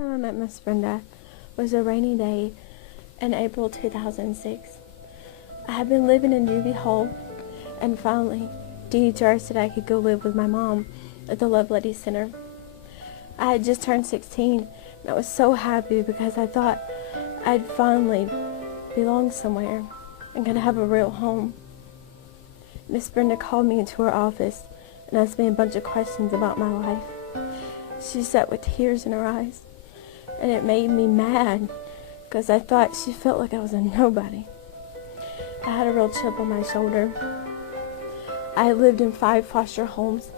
I met Miss Brenda was a rainy day in April 2006. I had been living in Juby Hall, and finally, DHR said I could go live with my mom at the Lovelady Center. I had just turned 16, and I was so happy because I thought I'd finally belong somewhere and could have a real home. Miss Brenda called me into her office and asked me a bunch of questions about my life. She sat with tears in her eyes, and it made me mad because I thought she felt like I was a nobody. I had a real chip on my shoulder. I had lived in 5 foster homes,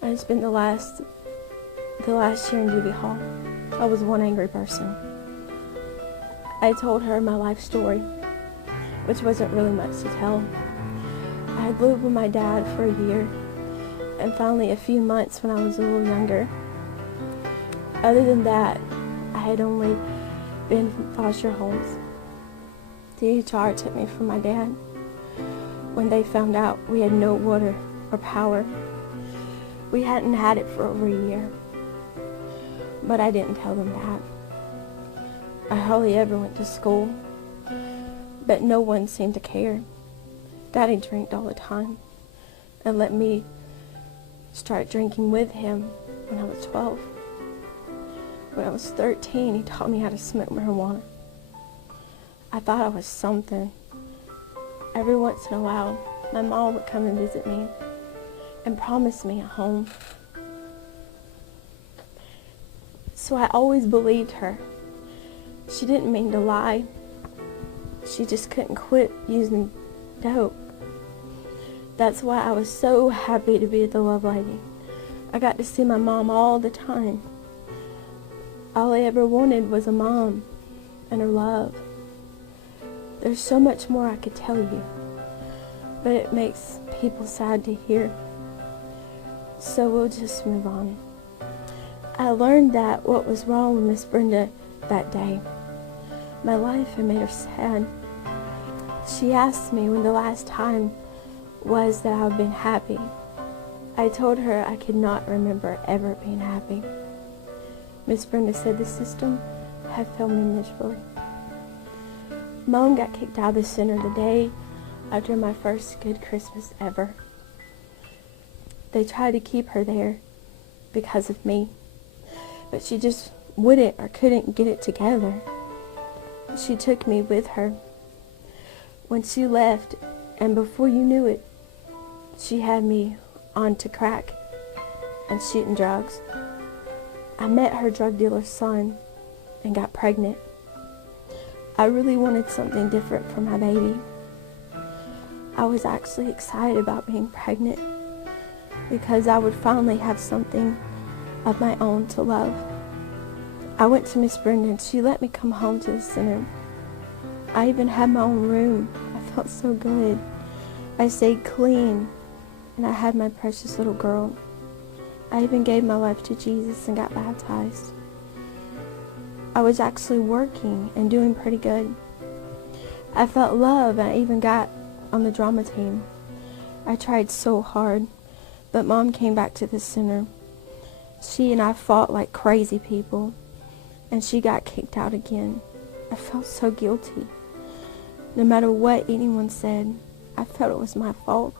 and it's been the last year in Juby Hall. I was one angry person. I told her my life story, which wasn't really much to tell. I had lived with my dad for a year, and finally a few months when I was a little younger. Other than that, I had only been in foster homes. DHR took me from my dad when they found out we had no water or power. We hadn't had it for over a year, but I didn't tell them that. I hardly ever went to school, but no one seemed to care. Daddy drank all the time and let me start drinking with him when I was 12. When I was 13, he taught me how to smoke marijuana. I thought I was something. Every once in a while, my mom would come and visit me and promise me a home. So I always believed her. She didn't mean to lie. She just couldn't quit using dope. That's why I was so happy to be at the Lovelady. I got to see my mom all the time. All I ever wanted was a mom and her love. There's so much more I could tell you, but it makes people sad to hear. So we'll just move on. I learned that what was wrong with Miss Brenda that day. My life had made her sad. She asked me when the last time was that I've been happy. I told her I could not remember ever being happy. Miss Brenda said the system had failed me miserably. Mom got kicked out of the center the day after my first good Christmas ever. They tried to keep her there because of me, but she just wouldn't or couldn't get it together. She took me with her. When she left, and before you knew it, she had me on to crack and shooting drugs. I met her drug dealer's son and got pregnant. I really wanted something different for my baby. I was actually excited about being pregnant because I would finally have something of my own to love. I went to Miss Brenda and she let me come home to the center. I even had my own room. I felt so good. I stayed clean, and I had my precious little girl. I even gave my life to Jesus and got baptized. I was actually working and doing pretty good. I felt love, and I even got on the drama team. I tried so hard, but Mom came back to the center. She and I fought like crazy people, and she got kicked out again. I felt so guilty. No matter what anyone said, I felt it was my fault.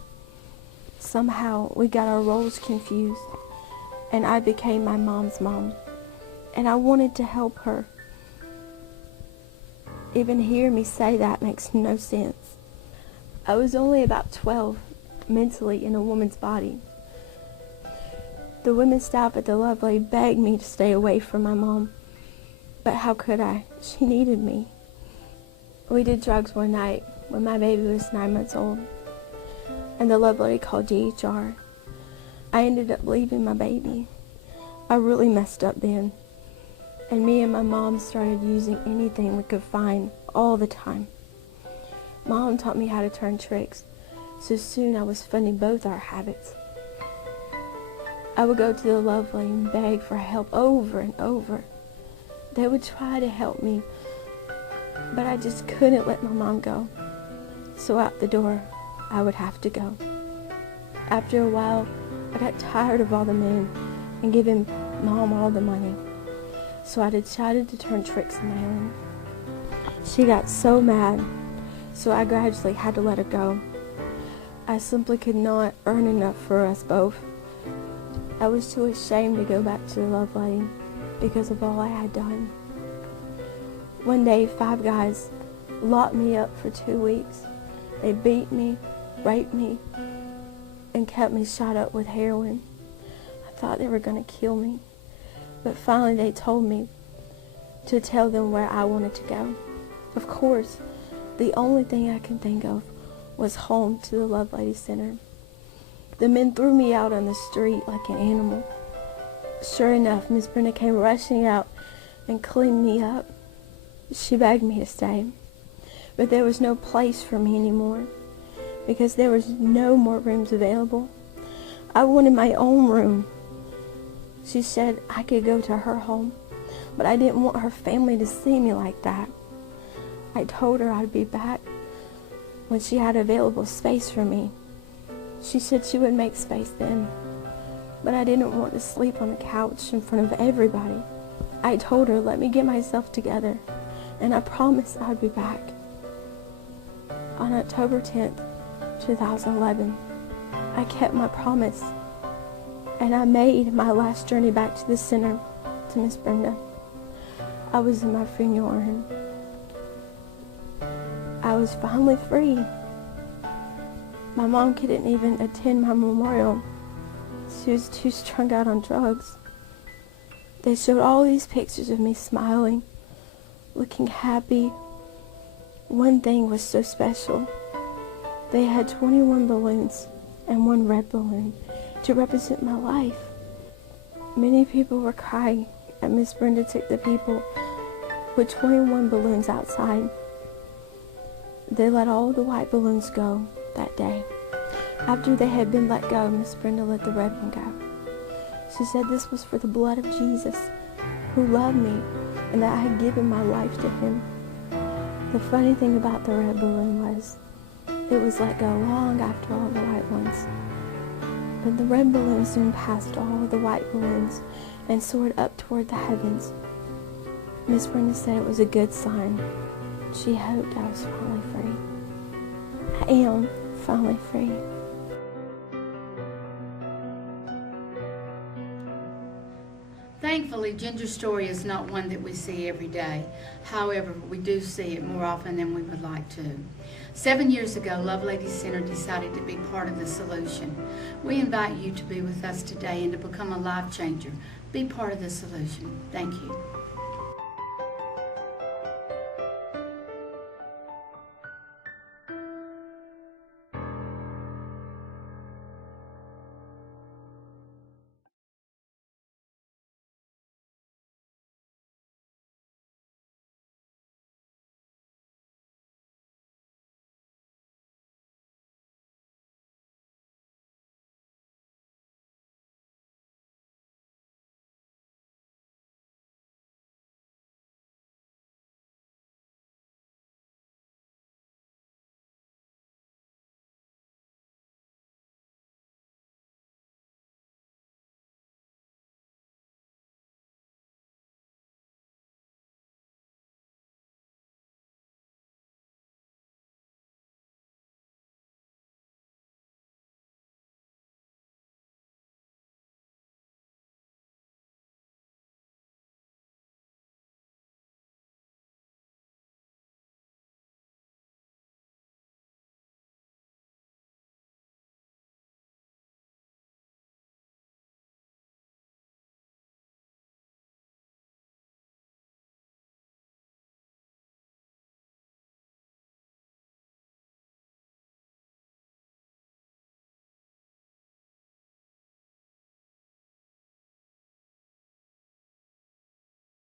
Somehow we got our roles confused, and I became my mom's mom, and I wanted to help her. Even hearing me say that makes no sense. I was only about 12, mentally in a woman's body. The women's staff at the Lovelady begged me to stay away from my mom, but how could I? She needed me. We did drugs one night when my baby was 9 months old, and the Lovelady called DHR. I ended up leaving my baby. I really messed up then, and me and my mom started using anything we could find all the time. Mom taught me how to turn tricks, so soon I was funding both our habits. I would go to the Lovelady and beg for help over and over. They would try to help me, but I just couldn't let my mom go. So out the door, I would have to go. After a while, I got tired of all the men and giving Mom all the money. so I decided to turn tricks on my own. She got so mad, so I gradually had to let her go. I simply could not earn enough for us both. I was too ashamed to go back to the Lovelady because of all I had done. One day, 5 guys locked me up for 2 weeks. They beat me, raped me, and kept me shot up with heroin. I thought they were going to kill me, but finally they told me to tell them where I wanted to go. Of course, the only thing I could think of was home to the Lovelady Center. The men threw me out on the street like an animal. Sure enough, Miss Brenda came rushing out and cleaned me up. She begged me to stay, but there was no place for me anymore because there was no more rooms available. I wanted my own room. She said I could go to her home, but I didn't want her family to see me like that. I told her I'd be back when she had available space for me. She said she would make space then, but I didn't want to sleep on the couch in front of everybody. I told her, let me get myself together, and I promised I'd be back. On October 10th, 2011, I kept my promise, and I made my last journey back to the center to Miss Brenda. I was in my funeral urn. I was finally free. My mom couldn't even attend my memorial. She was too strung out on drugs. They showed all these pictures of me smiling, looking happy. One thing was so special. They had 21 balloons and 1 red balloon to represent my life. Many people were crying, and Miss Brenda took the people with 21 balloons outside. They let all the white balloons go that day. After they had been let go, Miss Brenda let the red one go. She said this was for the blood of Jesus, who loved me, and that I had given my life to him. The funny thing about the red balloon was, it was let go long after all the white ones. But the red balloon soon passed all of the white balloons and soared up toward the heavens. Miss Brenda said it was a good sign. She hoped I was finally free. I am finally free. Thankfully, Ginger's story is not one that we see every day. However, we do see it more often than we would like to. 7 years ago, Lovelady Center decided to be part of the solution. We invite you to be with us today and to become a life changer. Be part of the solution. Thank you.